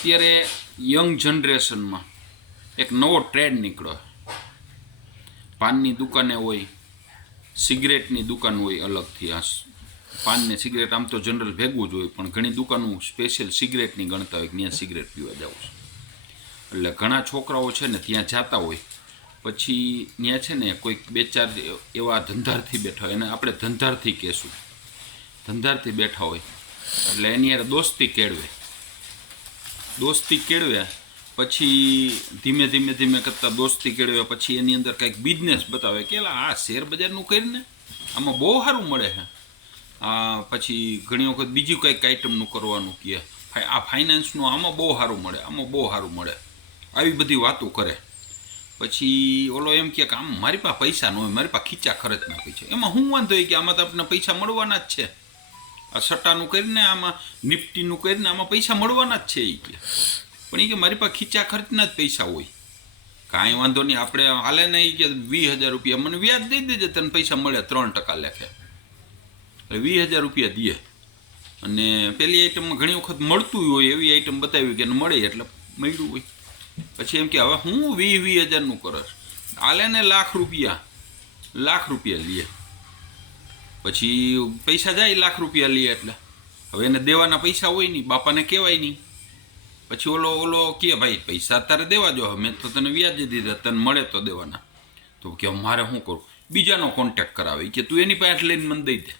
અત્યારે યંગ જનરેશનમાં એક નવો ટ્રેન્ડ નીકળ્યો પાનની દુકાને હોય, સિગરેટની દુકાન હોય અલગથી. આ પાન ને સિગરેટ આમ તો જનરલ ભેગવું જ હોય, પણ ઘણી દુકાનો સ્પેશિયલ સિગરેટની ગણતા હોય ત્યાં સિગરેટ પીવા જાવ છે. એટલે ઘણા છોકરાઓ છે ને ત્યાં જતા હોય. પછી ત્યાં છે ને કોઈક બે ચાર એવા ધંધારથી બેઠા હોય. એને આપણે ધંધારથી કહેશું. ધંધારથી બેઠા હોય. એટલે એની યાર દોસ્તી કેળવે. દોસ્તી કેળવ્યા પછી ધીમે ધીમે ધીમે કરતાં દોસ્તી કેળવ્યા પછી એની અંદર કંઈક બિઝનેસ બતાવે. કે આ શેર બજારનું કરીને આમાં બહુ સારું મળે છે. આ પછી ઘણી વખત બીજું કંઈક આઇટમનું કરવાનું કહે આ ફાઇનાન્સનું આમાં બહુ સારું મળે, આમાં બહુ સારું મળે. આવી બધી વાતો કરે. પછી ઓલો એમ કે આમ મારી પાસે પૈસા ન હોય, મારી પાસે ખીચા ખર્ચના પૈસા એમાં હું વાંધો કે આમાં તો આપણને પૈસા મળવાના જ છે. આ સટ્ટાનું કરીને, આમાં નિફ્ટીનું કરીને આમાં પૈસા મળવાના જ છે એ કે. પણ એ કે મારી પાસે ખીચા ખર્ચના જ પૈસા હોય. કાંઈ વાંધો નહીં, આપણે હાલે ને એ કે વીસ હજાર રૂપિયા, મને વ્યાજ દઈ દેજે, તને પૈસા મળે ત્રણ ટકા લેખે. એટલે વીસ હજાર રૂપિયા દે. અને પેલી આઈટમમાં ઘણી વખત મળતું હોય, એવી આઈટમ બતાવી કે મળે એટલે મળ્યું હોય. પછી એમ કે, હવે હું વીસ વીસ હજારનું કરશ. હાલે ને લાખ રૂપિયા લાખ રૂપિયા લઈએ પછી પૈસા જાય લાખ રૂપિયા લઈએ એટલે. હવે એને દેવાના પૈસા હોય નહીં, બાપાને કહેવાય નહીં. પછી ઓલો ઓલો કે, ભાઈ, પૈસા તારે દેવા જો મેં તો તને વ્યાજે દીધા, તને મળે તો દેવાના. તો કે, મારે શું કરું બીજાનો કોન્ટેક્ટ કરાવે, કે, તું એની પાસે લઈને મને દઈ દે.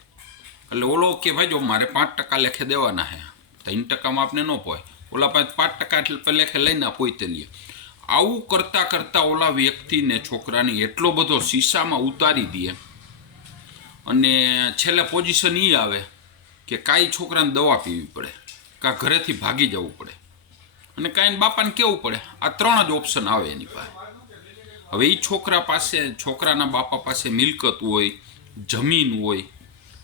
એટલે ઓલો કે, ભાઈ, જો મારે પાંચ ટકા લેખે દેવાના હે. ત્રણ ટકામાં આપને ન પોય ઓલા પાસે પાંચ ટકા એટલે લેખે લઈને પોઈતે લઈએ આવું કરતાં કરતાં ઓલા વ્યક્તિને છોકરાને એટલો બધો શીશામાં ઉતારી દે અને છેલ્લે પોઝિશન એ આવે કે કાંઈ છોકરાને દવા પીવી પડે, કાં ઘરેથી ભાગી જવું પડે. અને કાંઈ બાપાને કેવું પડે, આ ત્રણ જ ઓપ્શન આવે એની પાસે. હવે એ છોકરા પાસે, છોકરાના બાપા પાસે મિલકત હોય, જમીન હોય,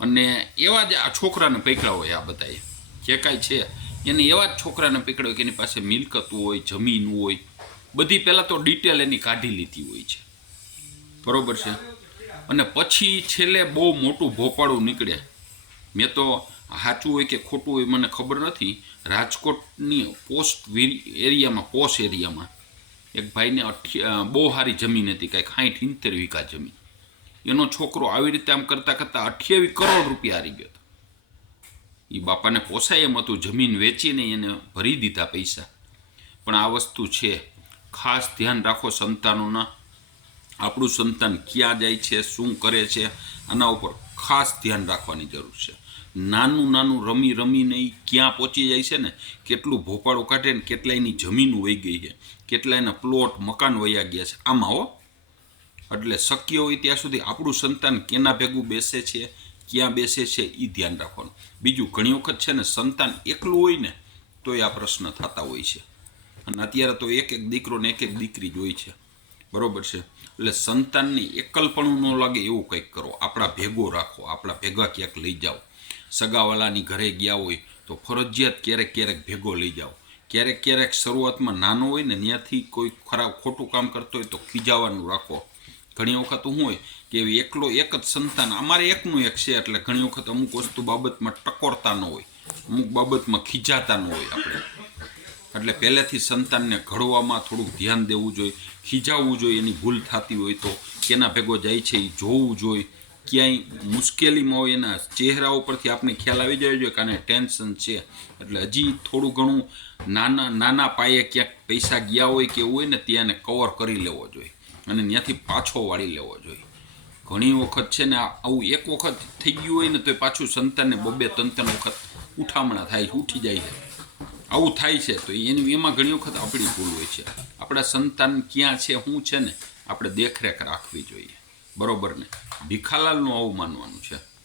અને એવા જ આ છોકરાને પકડ્યા હોય આ બધાએ. જે કાંઈ છે, એને એવા જ છોકરાને પકડ્યા કે એની પાસે મિલકત હોય, જમીન હોય. બધી પહેલાં તો ડિટેલ એની કાઢી લીધી હોય છે. બરોબર છે? અને પછી છેલ્લે બહુ મોટું ભોપાળું નીકળે. મેં તો સાચું હોય કે ખોટું હોય મને ખબર નથી. રાજકોટની પોસ્ટ એરિયામાં પોસ્ટ એરિયામાં એક ભાઈને બહુ સારી જમીન હતી, કાંઈક સાઠ ઇંતેર વીઘા જમીન. એનો છોકરો આવી રીતે આમ કરતાં કરતાં અઠ્યાવીસ કરોડ રૂપિયા હારી ગયો હતો. એ બાપાને પોસાય એમ હતું, જમીન વેચીને એને ભરી દીધા પૈસા. પણ આ વસ્તુ છે. ખાસ ધ્યાન રાખો સંતાનોના. આપણું સંતાન ક્યાં જાય છે, શું કરે છે, આના ઉપર ખાસ ધ્યાન રાખવાની જરૂર છે. નાનું નાનું રમી રમીને એ ક્યાં પહોંચી જાય છે ને? કેટલું ભોપાળું કાઢે ને કેટલાયની જમીન વહી ગઈ છે કેટલાયના પ્લોટ મકાન વયા ગયા છે. આમાં હો. એટલે શક્ય હોય ત્યાં સુધી આપણું સંતાન કેના ભેગું બેસે છે, ક્યાં બેસે છે એ ધ્યાન રાખવાનું. બીજું ઘણી વખત છે ને, સંતાન એકલું હોય ને, તો આ પ્રશ્ન થતા હોય છે. અને અત્યારે તો એક એક દીકરો ને એક એક દીકરી જ હોય છે. બરોબર છે? એટલે સંતાનની એકલપણું ન લાગે એવું કંઈક કરો. આપણા ભેગો રાખો. આપણા ભેગા ક્યાંક લઈ જાઓ. સગાવાલાની ઘરે ગયા હોય તો ફરજિયાત ક્યારેક ક્યારેક ભેગો લઈ જાઓ. ક્યારેક ક્યારેક શરૂઆતમાં નાનો હોય ને ત્યાંથી કોઈ ખરાબ ખોટું કામ કરતો હોય તો ખીજાવાનું રાખો. ઘણી વખત શું હોય કે એકલો એક જ સંતાન, અમારે એકનું એક છે એટલે ઘણી વખત અમુક વસ્તુ બાબતમાં ટકોરતા ન હોય. અમુક બાબતમાં ખીજાતા ન હોય આપણે. એટલે પહેલેથી સંતાનને ઘડવામાં થોડુંક ધ્યાન દેવું જોઈએ. ખીજાવવું જોઈએ, એની ભૂલ થતી હોય તો કેના ભેગો જાય છે એ જોવું જોઈએ. ક્યાંય મુશ્કેલીમાં હોય એના ચહેરા ઉપરથી આપણે ખ્યાલ આવી જાય જોઈએ કે ટેન્શન છે. એટલે હજી થોડું ઘણું નાના નાના પાયે ક્યાંક પૈસા ગયા હોય કે એવું હોય ને ત્યાં એને કવર કરી લેવો જોઈએ. અને ત્યાંથી પાછો વાળી લેવો જોઈએ. ઘણી વખત છે ને આવું એક વખત થઈ ગયું હોય ને તો પાછું સંતાનને બબે ત્રણ ત્રણ વખત ઉઠામણા થાય, ઉઠી જાય છે. આવું થાય છે, તો એની, એમાં ઘણી વખત આપણી ભૂલ હોય છે. આપણા સંતાન ક્યાં છે શું છે ને, આપણે દેખરેખ રાખવી જોઈએ. બરોબર ને? ભીખાલાલનું આવું માનવાનું છે.